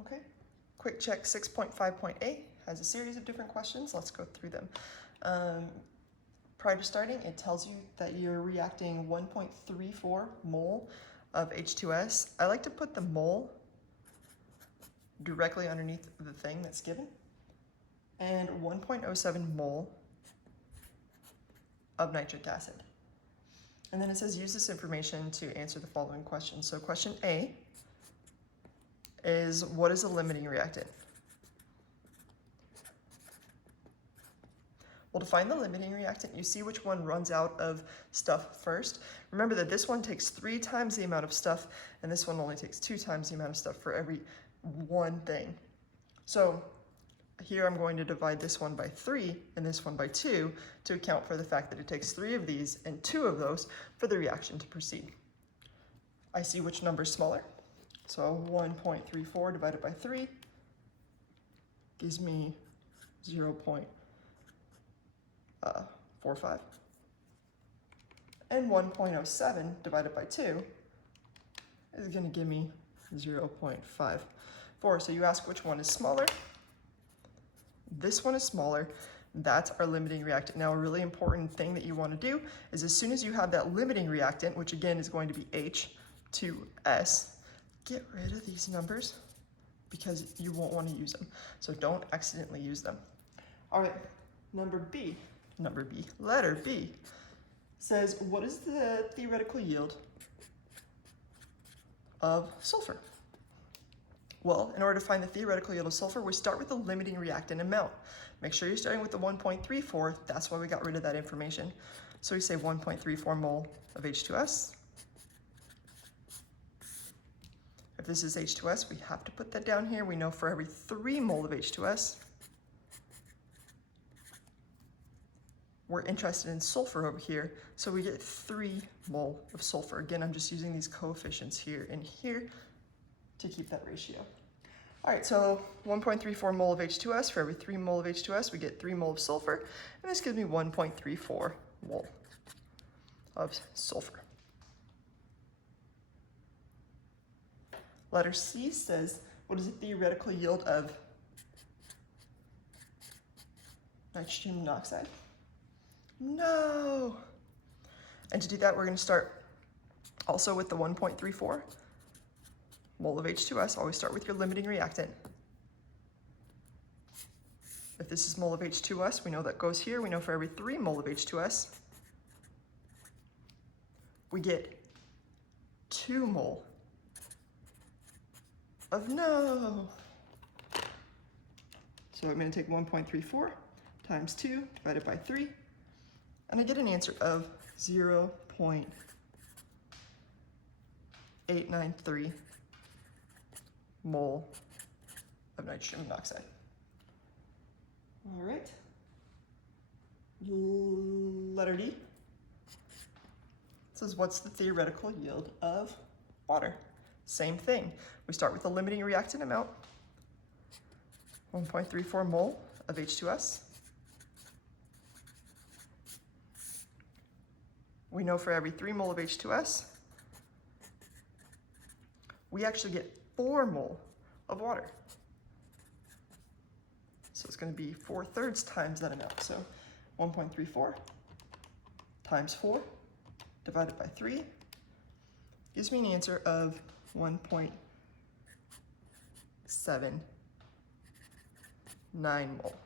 Okay, quick check 6.5.a has a series of different questions. Let's go through them. Prior to starting, it tells you that you're reacting 1.34 mole of H2S. I like to put the mole directly underneath the thing that's given, and 1.07 mole of nitric acid. And then it says use this information to answer the following questions. So question A is, what is a limiting reactant? Well, to find the limiting reactant, you see which one runs out of stuff first. Remember that this one takes 3 times the amount of stuff, and this one only takes 2 times the amount of stuff for every one thing. So here I'm going to divide this one by 3 and this one by 2 to account for the fact that it takes 3 of these and 2 of those for the reaction to proceed. I see which number is smaller. So 1.34 divided by 3 gives me 0.45. And 1.07 divided by 2 is going to give me 0.54. So you ask which one is smaller. This one is smaller. That's our limiting reactant. Now, a really important thing that you want to do is as soon as you have that limiting reactant, which again is going to be H2S, get rid of these numbers because you won't want to use them. So don't accidentally use them. All right, letter B says, what is the theoretical yield of sulfur? Well, in order to find the theoretical yield of sulfur, we start with the limiting reactant amount. Make sure you're starting with the 1.34. That's why we got rid of that information. So we say 1.34 mole of H2S. If this is H2S, we have to put that down here. We know for every 3 mole of H2S, we're interested in sulfur over here, so we get 3 mole of sulfur. Again, I'm just using these coefficients here and here to keep that ratio. All right, so 1.34 mole of H2S, for every 3 mole of H2S, we get 3 mole of sulfur, and this gives me 1.34 mole of sulfur. Letter C says, what is the theoretical yield of nitrogen monoxide? No! And to do that, we're going to start also with the 1.34 mole of H2S. Always start with your limiting reactant. If this is mole of H2S, we know that goes here. We know for every 3 mole of H2S, we get 2 mole of no. So I'm going to take 1.34 times 2 divided by 3, and I get an answer of 0.893 mole of nitrogen monoxide. All right. Letter D says, what's the theoretical yield of water? Same thing. We start with the limiting reactant amount, 1.34 mole of H2S. We know for every 3 mole of H2S, we actually get 4 mole of water. So it's going to be 4/3 times that amount. So 1.34 times 4 divided by 3 gives me an answer of 1.79 mole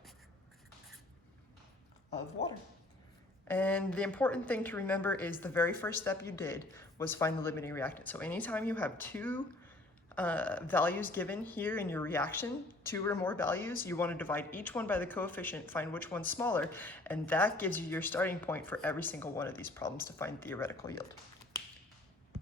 of water. And the important thing to remember is the very first step you did was find the limiting reactant. So anytime you have 2 values given here in your reaction, 2 or more values, you want to divide each one by the coefficient, find which one's smaller, and that gives you your starting point for every single one of these problems to find theoretical yield.